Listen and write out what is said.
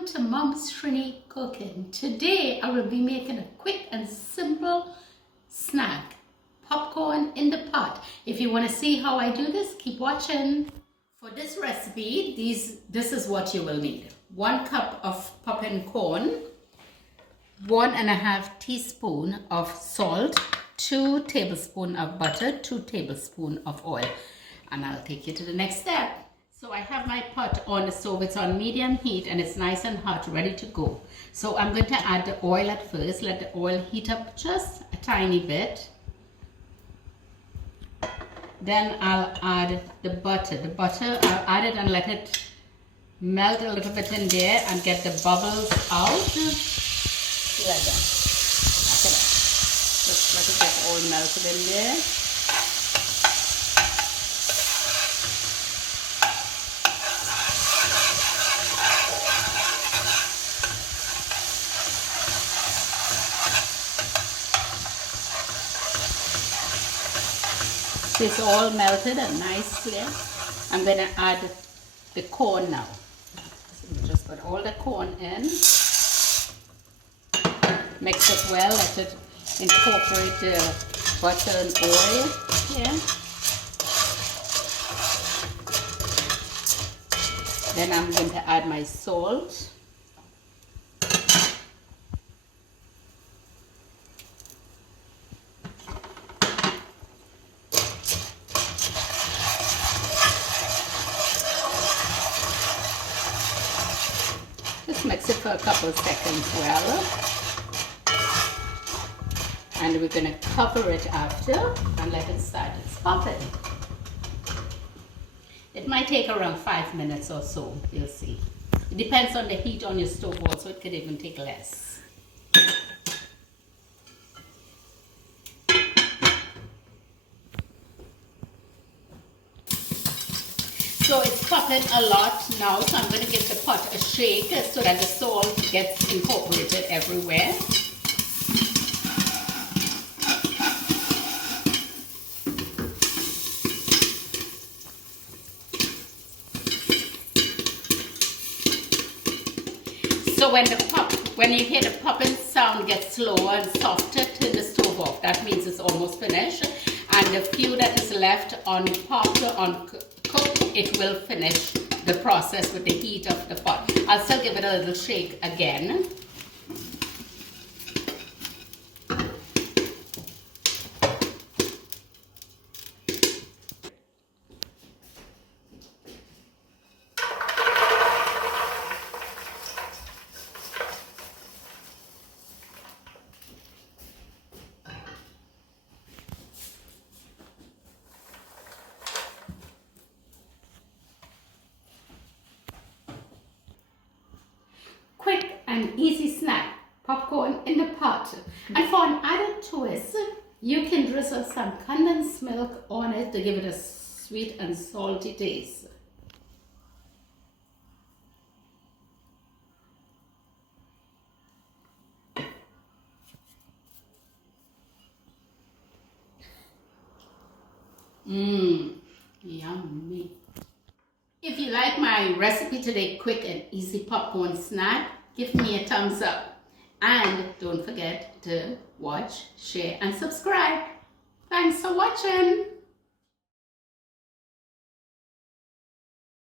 Welcome to Mom's Trini Cooking. Today I will be making a quick and simple snack, popcorn in the pot. If you want to see how I do this, keep watching. For this recipe, this is what you will need. 1 cup of popcorn, 1.5 teaspoon of salt, 2 tablespoons of butter, 2 tablespoons of oil. And I'll take you to the next step. So I have my pot on the stove. It's on medium heat and it's nice and hot, ready to go. So I'm going to add the oil at first. Let the oil heat up just a tiny bit. Then I'll add the butter. I'll add it and let it melt a little bit in there and get the bubbles out. Like that. Just let it get all melted in there. It's all melted and nicely. I'm going to add the corn now. So just put all the corn in. Mix it well. Let it incorporate the butter and oil here. Then I'm going to add my salt. Just mix it for a couple of seconds well. And we're going to cover it after and let it start its popping. It might take around 5 minutes or so, you'll see. It depends on the heat on your stove also, it could even take less. So it's popping a lot now, so I'm going to give the pot a shake so that the salt gets incorporated everywhere. So when you hear the popping sound get slower and softer, turn the stove off. That means it's almost finished. And the few that is left unpopped or uncooked, it will finish the process with the heat of the pot. I'll still give it a little shake again. Quick and easy snack, popcorn in the pot. And for an added twist, you can drizzle some condensed milk on it to give it a sweet and salty taste. Yummy. If you like my recipe today, quick and easy popcorn snack, give me a thumbs up. And don't forget to watch, share and subscribe. Thanks for watching.